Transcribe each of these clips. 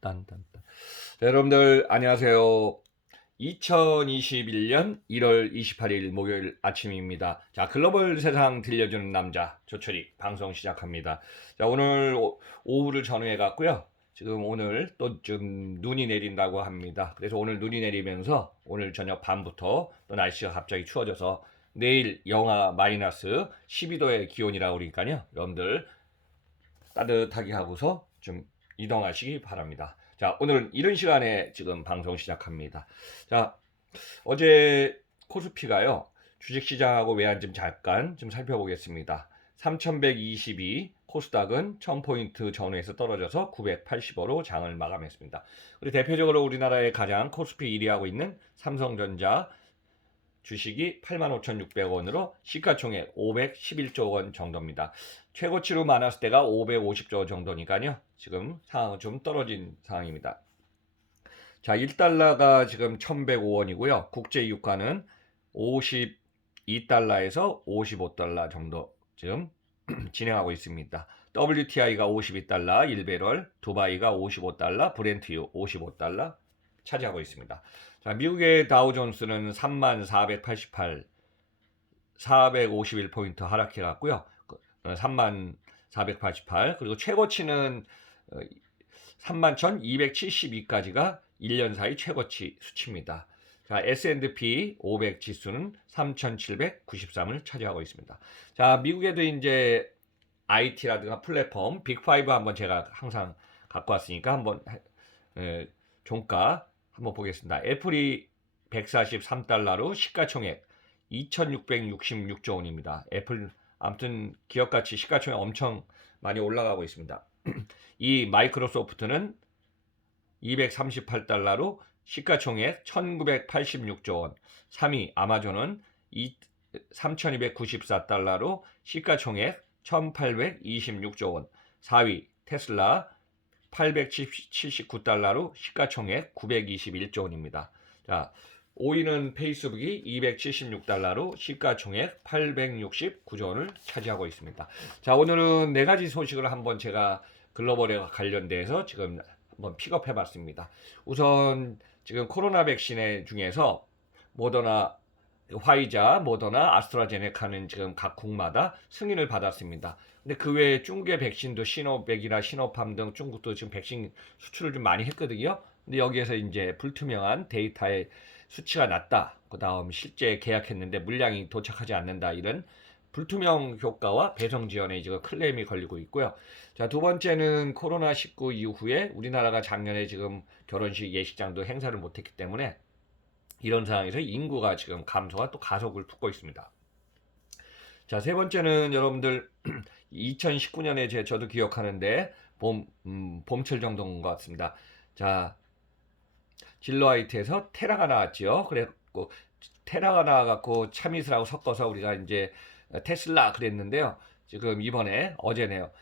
딴딴딴. 자, 여러분들 안녕하세요. 2021년 1월 28일 목요일 아침입니다. 자, 글로벌 세상 들려주는 남자 조철이 방송 시작합니다. 자, 오늘 오후를 전후해 갔고요. 지금 오늘 또 좀 눈이 내린다고 합니다. 그래서 오늘 눈이 내리면서 오늘 저녁 밤부터 또 날씨가 갑자기 추워져서 내일 영하 마이너스 12도의 기온이라고 그러니까요. 여러분들 따뜻하게 하고서 좀 이동하시기 바랍니다. 자, 오늘은 이런 시간에 지금 방송 시작합니다. 자, 어제 코스피가요, 주식시장하고 외환 좀 잠깐 좀 살펴보겠습니다. 3122, 코스닥은 1000포인트 전후에서 떨어져서 980으로 장을 마감했습니다. 그리고 대표적으로 우리나라의 가장 코스피 1위 하고 있는 삼성전자 주식이 85,600원으로 시가총액 511조 원 정도입니다. 최고치로 많았을 때가 550조 정도니까요. 지금 상황은 좀 떨어진 상황입니다. 자, 1달러가 지금 1,105원이고요. 국제 유가는 52달러에서 55달러 정도 지금 진행하고 있습니다. WTI가 52달러 1배럴, 두바이가 55달러, 브렌트유 55달러 차지하고 있습니다. 자, 미국의 다우존스는 3488, 451포인트 하락해 갔고요. 3488, 그리고 최고치는 31,272까지가 1년 사이 최고치 수치입니다. 자, S&P 500 지수는 3,793을 차지하고 있습니다. 자, 미국에도 이제 IT라든가 플랫폼 빅5 한번 제가 항상 갖고 왔으니까 한번 종가 한번 보겠습니다. 애플이 143달러로 시가총액 2,666조 원입니다. 애플 아무튼 기업가치 시가총액 엄청 많이 올라가고 있습니다. 이 마이크로소프트는 238달러로 시가총액 1,986조 원. 3위 아마존은 3,294달러로 시가총액 1,826조 원. 4위 테슬라 879달러로 시가총액 921조 원입니다. 자, 5위는 페이스북이 276달러로 시가총액 869조 원을 차지하고 있습니다. 자, 오늘은 네 가지 소식을 한번 제가 글로벌에 관련돼서 지금 한번 픽업해 봤습니다. 우선 지금 코로나 백신의 중에서 모더나, 화이자, 모더나, 아스트라제네카는 지금 각 국마다 승인을 받았습니다. 근데 그 외에 중국의 백신도 시노백이나 시노팜 등 중국도 지금 백신 수출을 좀 많이 했거든요. 근데 여기에서 이제 불투명한 데이터의 수치가 낮다. 그 다음 실제 계약했는데 물량이 도착하지 않는다. 이런 불투명 효과와 배송 지연에 지금 클레임이 걸리고 있고요. 자, 두 번째는 코로나19 이후에 우리나라가 작년에 지금 결혼식 예식장도 행사를 못했기 때문에 이런 상황에서 인구가 지금 감소가 또 가속을 붓고 있습니다. 자, 세 번째는 여러분들 2019년에 저도 기억하는데 봄철 정도인 것 같습니다. 자, 진로아이트에서 테라가 나왔죠. 그래갖고 테라가 나와갖고 차미스라고 섞어서 우리가 이제 테슬라 그랬는데요. 지금 이번에 어제네요.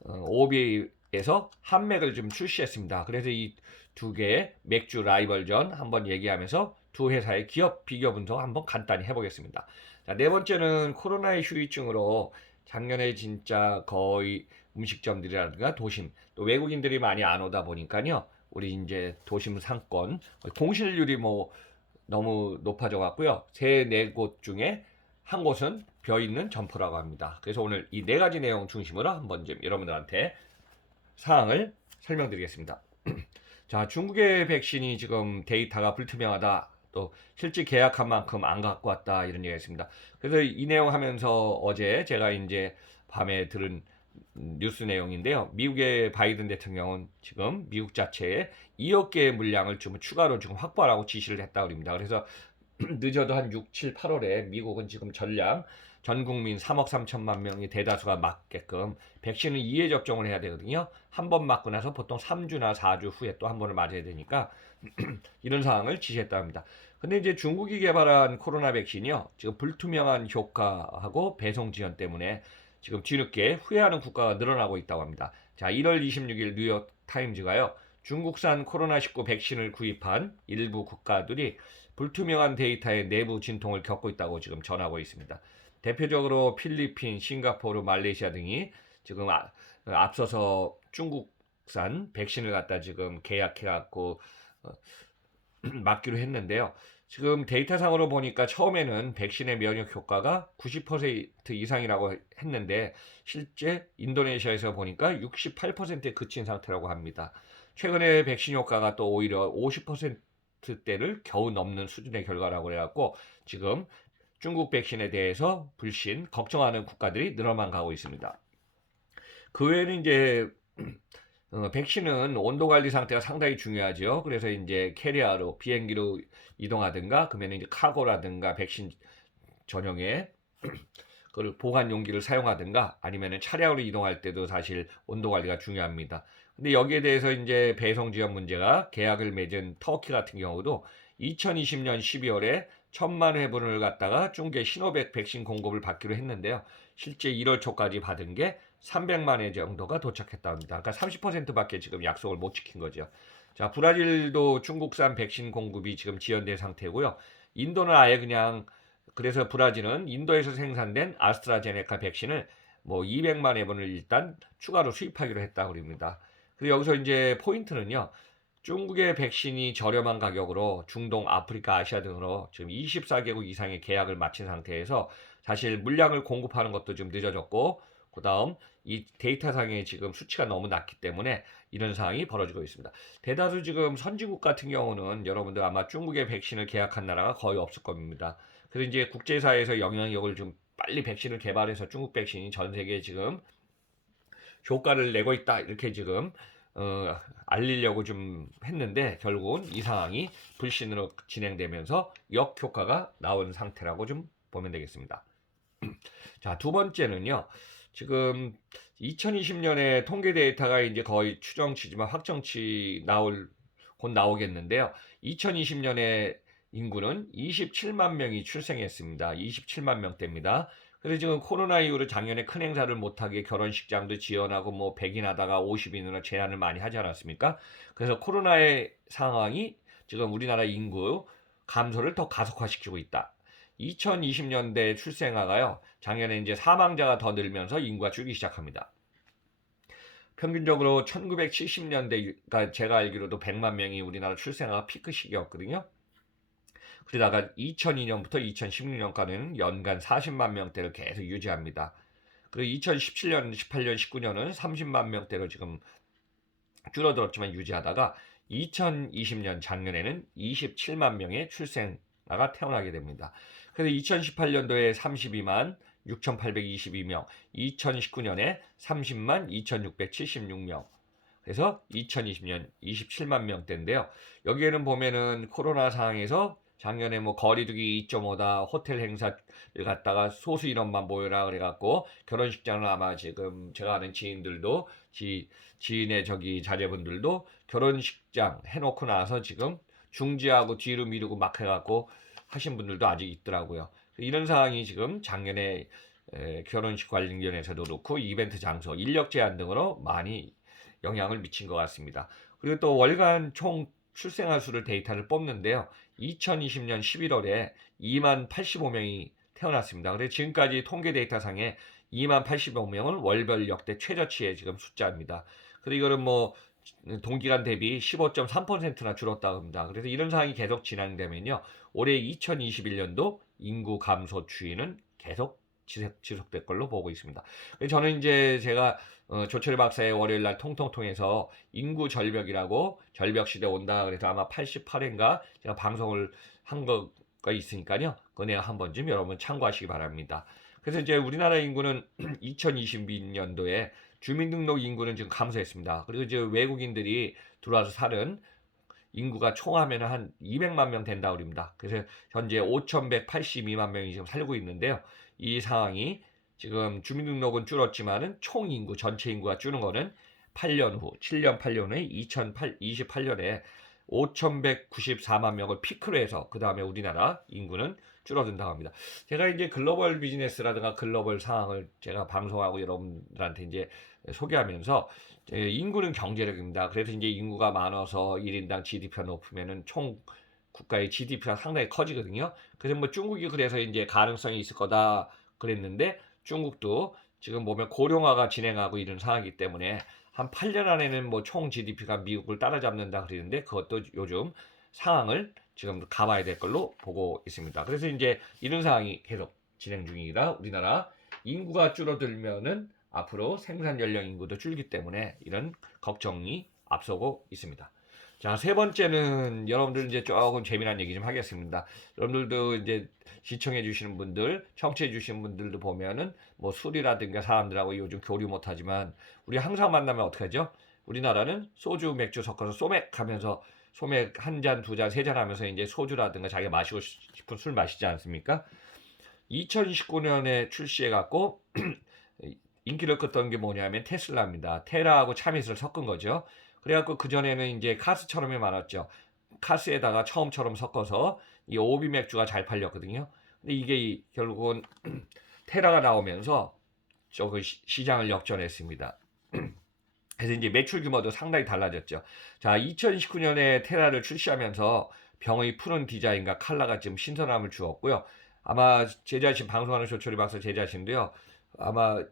오비에서 한맥을 좀 출시했습니다. 그래서 이 두 개의 맥주 라이벌전 한번 얘기하면서 두 회사의 기업 비교 분석 한번 간단히 해보겠습니다. 자, 네 번째는 코로나의 후유증으로 작년에 진짜 거의 음식점들이라든가 도심 또 외국인들이 많이 안 오다 보니까요. 우리 이제 도심 상권 공실률이 뭐 너무 높아져 갖고요. 세 네 곳 중에 한 곳은 벼 있는 점포라고 합니다. 그래서 오늘 이 네 가지 내용 중심으로 한번 좀 여러분들한테 사항을 설명드리겠습니다. 자, 중국의 백신이 지금 데이터가 불투명하다. 또 실제 계약한 만큼 안 갖고 왔다 이런 얘기가 있습니다. 그래서 이 내용 하면서 어제 제가 이제 밤에 들은 뉴스 내용인데요. 미국의 바이든 대통령은 지금 미국 자체에 2억 개의 물량을 좀 추가로 지금 확보하라고 지시를 했다고 합니다. 그래서 늦어도 한 6, 7, 8월에 미국은 지금 전량 전 국민 3억 3천만 명이 대다수가 맞게끔 백신을 2회 접종을 해야 되거든요. 한 번 맞고 나서 보통 3주나 4주 후에 또 한 번을 맞아야 되니까 이런 상황을 지시했다 합니다. 근데 이제 중국이 개발한 코로나 백신이요. 지금 불투명한 효과하고 배송 지연 때문에 지금 뒤늦게 후회하는 국가가 늘어나고 있다고 합니다. 자, 1월 26일 뉴욕 타임즈가요. 중국산 코로나19 백신을 구입한 일부 국가들이 불투명한 데이터의 내부 진통을 겪고 있다고 지금 전하고 있습니다. 대표적으로 필리핀, 싱가포르, 말레이시아 등이 지금 앞서서 중국 중국산 백신을 갖다 지금 계약해 갖고 맞기로 했는데요. 지금 데이터상으로 보니까 처음에는 백신의 면역 효과가 90% 이상이라고 했는데 실제 인도네시아에서 보니까 68%에 그친 상태라고 합니다. 최근에 백신 효과가 또 오히려 50%대를 겨우 넘는 수준의 결과라고 해갖고 지금 중국 백신에 대해서 불신 걱정하는 국가들이 늘어만 가고 있습니다. 그 외에는 이제 백신은 온도 관리 상태가 상당히 중요하죠. 그래서 이제 캐리어로 비행기로 이동하든가 그러면 이제 카고라든가 백신 전용의 그 보관 용기를 사용하든가 아니면은 차량으로 이동할 때도 사실 온도 관리가 중요합니다. 근데 여기에 대해서 이제 배송 지연 문제가 계약을 맺은 터키 같은 경우도 2020년 12월에 1000만 회분을 갖다가 중국에 시노백 백신 공급을 받기로 했는데요. 실제 1월 초까지 받은 게 300만 회 정도가 도착했다 합니다. 그러니까 30%밖에 지금 약속을 못 지킨 거죠. 자, 브라질도 중국산 백신 공급이 지금 지연된 상태고요. 인도는 아예 그냥 그래서 브라질은 인도에서 생산된 아스트라제네카 백신을 뭐 200만 회분을 일단 추가로 수입하기로 했다고 합니다. 그리고 여기서 이제 포인트는요. 중국의 백신이 저렴한 가격으로 중동, 아프리카, 아시아 등으로 지금 24개국 이상의 계약을 마친 상태에서 사실 물량을 공급하는 것도 좀 늦어졌고 그다음 이 데이터상의 지금 수치가 너무 낮기 때문에 이런 상황이 벌어지고 있습니다. 대다수 지금 선진국 같은 경우는 여러분들 아마 중국의 백신을 계약한 나라가 거의 없을 겁니다. 그래서 이제 국제사회에서 영향력을 좀 빨리 백신을 개발해서 중국 백신이 전 세계에 지금 효과를 내고 있다 이렇게 지금 알리려고 좀 했는데 결국은 이 상황이 불신으로 진행되면서 역효과가 나온 상태라고 좀 보면 되겠습니다. 자, 두 번째는요. 지금 2020년에 통계 데이터가 이제 거의 추정치지만 확정치 곧 나오겠는데요. 2020년에 인구는 27만 명이 출생했습니다. 27만 명대입니다. 그래서 지금 코로나 이후로 작년에 큰 행사를 못하게 결혼식장도 지연하고 뭐 100인 하다가 50인으로 제한을 많이 하지 않았습니까? 그래서 코로나의 상황이 지금 우리나라 인구 감소를 더 가속화시키고 있다. 2020년대 출생아가요, 작년에 이제 사망자가 더 늘면서 인구가 줄기 시작합니다. 평균적으로 1970년대, 그러니까 제가 알기로도 100만 명이 우리나라 출생아가 피크 시기였거든요. 그러다가 2002년부터 2016년까지는 연간 40만 명대를 계속 유지합니다. 그리고 2017년, 18년, 19년은 30만 명대로 지금 줄어들었지만 유지하다가 2020년 작년에는 27만 명의 출생아가 태어나게 됩니다. 그래서 2018년도에 32만 6,822명, 2019년에 30만 2,676명, 그래서 2020년 27만 명대인데요. 여기에는 보면은 코로나 상황에서 작년에 뭐 거리두기 2.5다 호텔 행사를 갖다가 소수 인원만 모여라 그래갖고 결혼식장을 아마 지금 제가 아는 지인들도 지인의 저기 자제분들도 결혼식장 해놓고 나서 지금 중지하고 뒤로 미루고 막 해갖고 하신 분들도 아직 있더라고요. 이런 상황이 지금 작년에 결혼식 관련해서도 그렇고 이벤트 장소, 인력 제한 등으로 많이 영향을 미친 것 같습니다. 그리고 또 월간 총 출생아 수를 데이터를 뽑는데요. 2020년 11월에 2만 85명이 태어났습니다. 그래서 지금까지 통계 데이터상에 2만 85명은 월별 역대 최저치의 지금 숫자입니다. 그리고 이거는 뭐 동기간 대비 15.3%나 줄었다고 합니다. 그래서 이런 상황이 계속 진행되면요. 올해 2021년도 인구 감소 추이는 계속 지속될 걸로 보고 있습니다. 저는 이제 제가 조철 박사의 월요일 날 통통통해서 인구 절벽이라고 절벽 시대 온다 그래서 아마 88회인가 제가 방송을 한 거가 있으니까요. 그거 내가 한 번쯤 여러분 참고하시기 바랍니다. 그래서 이제 우리나라 인구는 2022년도에 주민등록 인구는 지금 감소했습니다. 그리고 이제 외국인들이 들어와서 사는 인구가 총 하면 한 200만 명 된다고 합니다. 그래서 현재 5,182만 명이 지금 살고 있는데요. 이 상황이 지금 주민등록은 줄었지만은 총 인구, 전체 인구가 줄는 거는 8년 후, 7년 8년 후에 2028년에 5,194만 명을 피크로 해서 그 다음에 우리나라 인구는 줄어든다고 합니다. 제가 이제 글로벌 비즈니스라든가 글로벌 상황을 제가 방송하고 여러분들한테 이제 소개하면서 인구는 경제력입니다. 그래서 이제 인구가 많아서 1인당 GDP가 높으면은 총 국가의 GDP가 상당히 커지거든요. 그래서 뭐 중국이 그래서 이제 가능성이 있을 거다 그랬는데 중국도 지금 보면 고령화가 진행하고 이런 상황이기 때문에 한 8년 안에는 뭐 총 GDP가 미국을 따라잡는다 그러는데 그것도 요즘 상황을 지금 가봐야 될 걸로 보고 있습니다. 그래서 이제 이런 상황이 계속 진행 중이라 우리나라 인구가 줄어들면은 앞으로 생산 연령 인구도 줄기 때문에 이런 걱정이 앞서고 있습니다. 자, 세 번째는 여러분들 이제 조금 재미난 얘기 좀 하겠습니다. 여러분들도 이제 시청해 주시는 분들, 청취해 주시는 분들도 보면은 뭐 술이라든가 사람들하고 요즘 교류 못 하지만 우리 항상 만나면 어떻게 하죠? 우리나라는 소주, 맥주 섞어서 소맥 하면서 소맥 한 잔, 두 잔, 세 잔 하면서 이제 소주라든가 자기가 마시고 싶은 술 마시지 않습니까? 2019년에 출시해 갖고 인기를 끌었던 게 뭐냐면 테슬라입니다. 테라하고 차밋을 섞은 거죠. 그래갖고 그전에는 이제 카스처럼이 많았죠. 카스에다가 처음처럼 섞어서 이 오비 맥주가 잘 팔렸거든요. 근데 이게 결국은 테라가 나오면서 저그 시장을 역전했습니다. 그래서 이제 매출 규모도 상당히 달라졌죠. 자, 2019년에 테라를 출시하면서 병의 푸른 디자인과 컬러가 지금 신선함을 주었고요. 아마 제 자신 방송하는 조철이 박사 제 자신도요. 아마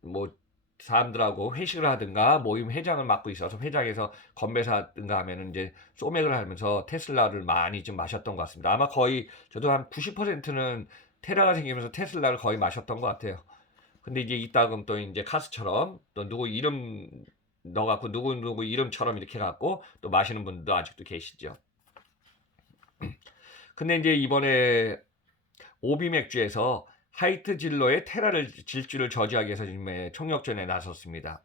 뭐 사람들하고 회식을 하든가 모임 회장을 맡고 있어서 회장에서 건배사든가 하면은 이제 소맥을 하면서 테슬라를 많이 좀 마셨던 것 같습니다. 아마 거의 저도 한 90%는 테라가 생기면서 테슬라를 거의 마셨던 것 같아요. 근데 이제 이따금 또 이제 카스처럼 또 누구 이름 넣어갖고 누구 이름처럼 이렇게 해갖고 또 마시는 분들도 아직도 계시죠. 근데 이제 이번에 오비 맥주에서 하이트 진로의 테라를 질주를 저지하기 위해서 지금 총력전에 나섰습니다.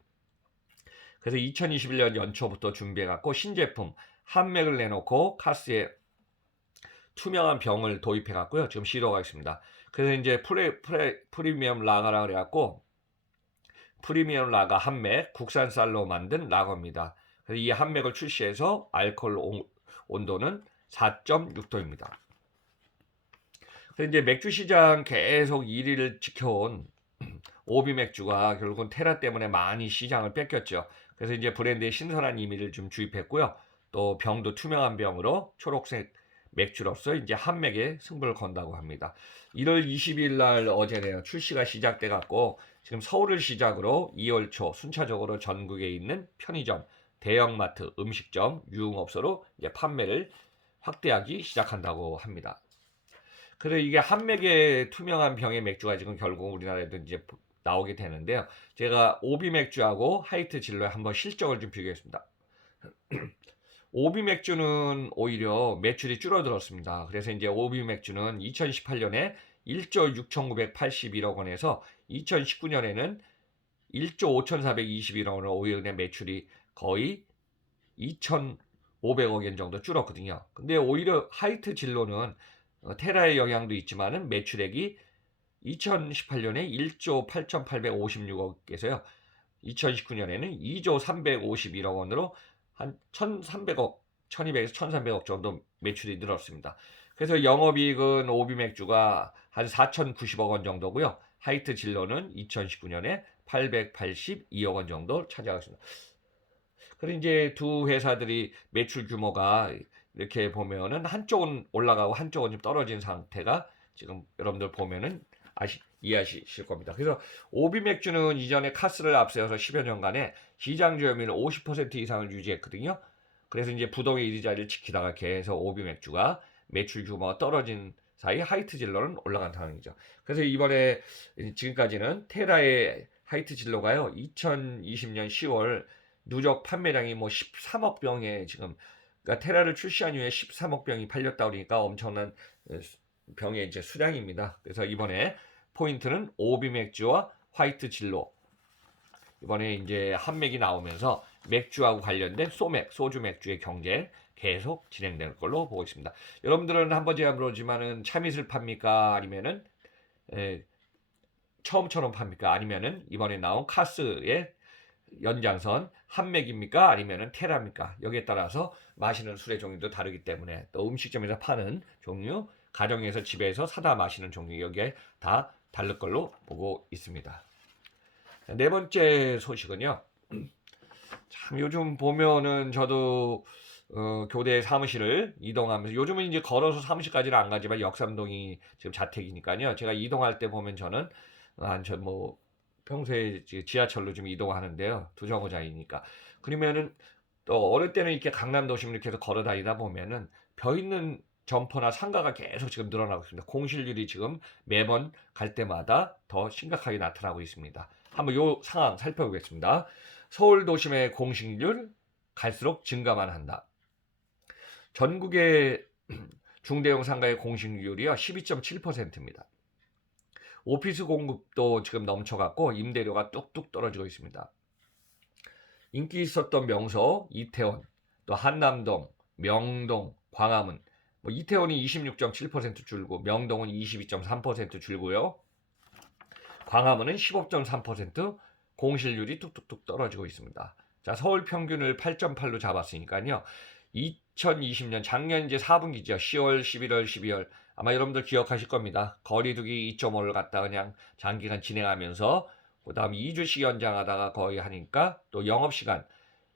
그래서 2021년 연초부터 준비해갖고 신제품 한맥을 내놓고 카스에 투명한 병을 도입해갖고요. 지금 시도가 있습니다. 그래서 이제 프리미엄 라가라 그래갖고 프리미엄 라가 한맥 국산 쌀로 만든 라거입니다. 그래서 이 한맥을 출시해서 알코올 온도는 4.6도입니다. 그래서 이제 맥주 시장 계속 1위를 지켜온 오비 맥주가 결국은 테라 때문에 많이 시장을 뺏겼죠. 그래서 이제 브랜드의 신선한 이미를 좀 주입했고요. 또 병도 투명한 병으로 초록색 맥주로서 이제 한맥에 승부를 건다고 합니다. 1월 20일 날 어제네요. 출시가 시작돼 갖고 지금 서울을 시작으로 2월 초 순차적으로 전국에 있는 편의점, 대형마트, 음식점, 유흥업소로 이제 판매를 확대하기 시작한다고 합니다. 그래서 이게 한맥의 투명한 병의 맥주가 지금 결국 우리나라에도 이제 나오게 되는데요. 제가 오비 맥주하고 하이트 진로에 한번 실적을 좀 비교했습니다. 오비 맥주는 오히려 매출이 줄어들었습니다. 그래서 이제 오비 맥주는 2018년에 1조 6,981억 원에서 2019년에는 1조 5,421억 원으로 오히려 매출이 거의 2,500억 원 정도 줄었거든요. 근데 오히려 하이트 진로는 테라의 영향도 있지만은 매출액이 2018년에 1조 8,856억에서요. 2019년에는 2조 351억 원으로 한 1,300억, 1,200에서 1,300억 정도 매출이 늘었습니다. 그래서 영업이익은 오비 맥주가 한 4,090억 원 정도고요. 하이트 진로는 2019년에 882억 원 정도 차지하겠습니다. 그리고 이제 두 회사들이 매출 규모가 이렇게 보면은 한쪽은 올라가고 한쪽은 좀 떨어진 상태가 지금 여러분들 보면은 이해하실 겁니다. 그래서 오비 맥주는 이전에 카스를 앞세워서 10여 년간에 시장 점유율 50% 이상을 유지했거든요. 그래서 이제 부동의 1위 자리를 지키다가 계속 오비 맥주가 매출 규모가 떨어진 사이 하이트 진로는 올라간 상황이죠. 그래서 이번에 지금까지는 테라의 하이트 진로가요. 2020년 10월 누적 판매량이 뭐 13억 병에 지금 그러니까 테라를 출시한 이후에 13억 병이 팔렸다 그러니까 엄청난 병의 이제 수량입니다. 그래서 이번에 포인트는 오비 맥주와 화이트 진로 이번에 이제 한맥이 나오면서 맥주하고 관련된 소맥, 소주 맥주의 경쟁 계속 진행될 걸로 보고 있습니다. 여러분들은 한번 제가 물어보지만은 차밋을 팝니까? 아니면은 처음처럼 팝니까? 아니면은 이번에 나온 카스의 연장선 한맥입니까? 아니면은 테라입니까? 여기에 따라서 마시는 술의 종류도 다르기 때문에 또 음식점에서 파는 종류, 가정에서 집에서 사다 마시는 종류 여기에 다 다를 걸로 보고 있습니다. 네 번째 소식은요. 참 요즘 보면은 저도 교대 사무실을 이동하면서 요즘은 이제 걸어서 사무실까지는 안 가지만 역삼동이 지금 자택이니까요. 제가 이동할 때 보면 저는 한뭐 평소에 지하철로 좀 이동하는데요. 두 정거장이니까. 그러면은 또 어릴 때는 이렇게 강남 도심 이렇게 해서 걸어 다니다 보면은 벼 있는 점포나 상가가 계속 지금 늘어나고 있습니다. 공실률이 지금 매번 갈 때마다 더 심각하게 나타나고 있습니다. 한번 요 상황 살펴보겠습니다. 서울 도심의 공실률 갈수록 증가만 한다. 전국의 중대형 상가의 공실률이요 12.7%입니다. 오피스 공급도 지금 넘쳐갖고 임대료가 뚝뚝 떨어지고 있습니다. 인기 있었던 명소 이태원, 또 한남동, 명동, 광화문. 이태원이 26.7% 줄고 명동은 22.3% 줄고요. 광화문은 15.3% 공실률이 뚝뚝뚝 떨어지고 있습니다. 자, 서울 평균을 8.8로 잡았으니까요. 2020년 작년 이제 4분기죠. 10월, 11월, 12월 아마 여러분들 기억하실 겁니다. 거리두기 2.5를 갖다 그냥 장기간 진행하면서 그다음 2주씩 연장하다가 거의 하니까 또 영업시간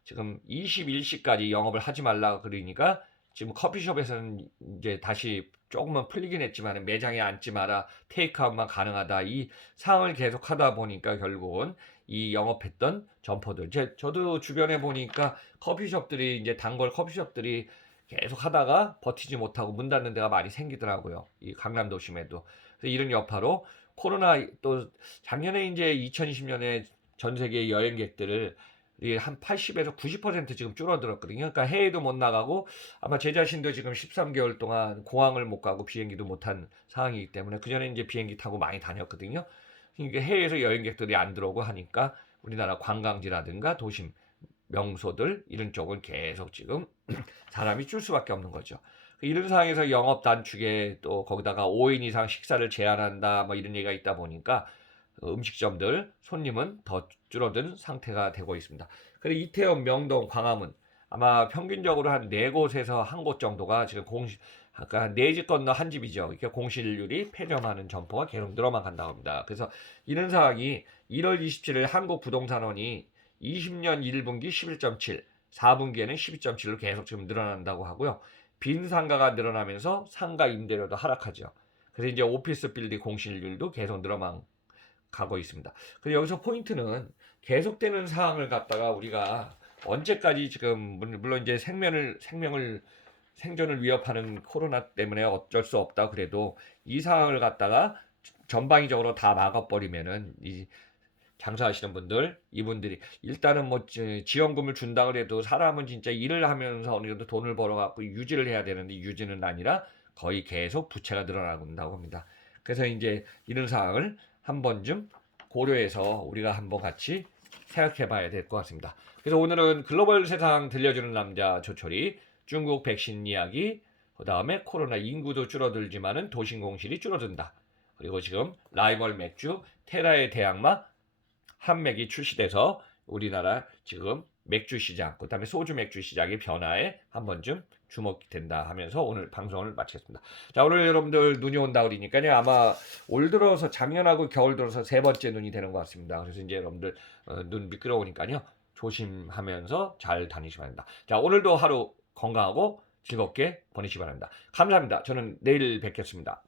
지금 21시까지 영업을 하지 말라 그러니까 지금 커피숍에서는 이제 다시 조금은 풀리긴 했지만 매장에 앉지 마라 테이크아웃만 가능하다 이 상황을 계속 하다 보니까 결국은 이 영업했던 점포들 저도 주변에 보니까 커피숍들이 이제 단골 커피숍들이 계속 하다가 버티지 못하고 문 닫는 데가 많이 생기더라고요. 이 강남 도심에도. 그래서 이런 여파로 코로나 또 작년에 이제 2020년에 전 세계 여행객들을 한 80에서 90% 지금 줄어들었거든요. 그러니까 해외도 못 나가고 아마 제 자신도 지금 13개월 동안 공항을 못 가고 비행기도 못 탄 상황이기 때문에 그전에 이제 비행기 타고 많이 다녔거든요. 그러니까 해외에서 여행객들이 안 들어오고 하니까 우리나라 관광지라든가 도심 명소들 이런 쪽은 계속 지금 사람이 줄 수밖에 없는 거죠. 이런 상황에서 영업 단축에 또 거기다가 5인 이상 식사를 제한한다 뭐 이런 얘기가 있다 보니까 음식점들 손님은 더 줄어든 상태가 되고 있습니다. 그리고 이태원, 명동, 광화문 아마 평균적으로 한 4곳에서 한 곳 정도가 지금 아까 4집 건너 한 집이죠. 이렇게 공실률이 폐점하는 점포가 계속 늘어만 간다고 합니다. 그래서 이런 상황이 1월 27일 한국부동산원이 20년 1분기 11.7, 4분기에는 12.7로 계속 지금 늘어난다고 하고요. 빈 상가가 늘어나면서 상가 임대료도 하락하죠. 그래서 이제 오피스 빌딩 공실률도 계속 늘어만 가고 있습니다. 그래서 여기서 포인트는 계속되는 상황을 갖다가 우리가 언제까지 지금 물론 이제 생존을 위협하는 코로나 때문에 어쩔 수 없다 그래도 이 상황을 갖다가 전방위적으로 다 막아버리면은 이 장사하시는 분들 이분들이 일단은 뭐 지원금을 준다 그래도 사람은 진짜 일을 하면서 어느 정도 돈을 벌어갖고 유지를 해야 되는데 유지는 아니라 거의 계속 부채가 늘어나고 합니다. 그래서 이제 이런 상황을 한 번쯤 고려해서 우리가 한번 같이 생각해 봐야 될 것 같습니다. 그래서 오늘은 글로벌 세상 들려주는 남자 조철이 중국 백신 이야기, 그 다음에 코로나 인구도 줄어들지만은 도심 공실이 줄어든다. 그리고 지금 라이벌 맥주 테라의 대항마 한 맥이 출시돼서 우리나라 지금 맥주 시장, 그 다음에 소주 맥주 시장의 변화에 한 번쯤 주목이 된다 하면서 오늘 방송을 마치겠습니다. 자, 오늘 여러분들 눈이 온다 그러니까요. 아마 올 들어서 작년하고 겨울 들어서 세 번째 눈이 되는 것 같습니다. 그래서 이제 여러분들 눈 미끄러우니까요. 조심하면서 잘 다니시기 바랍니다. 자, 오늘도 하루 건강하고 즐겁게 보내시기 바랍니다. 감사합니다. 저는 내일 뵙겠습니다.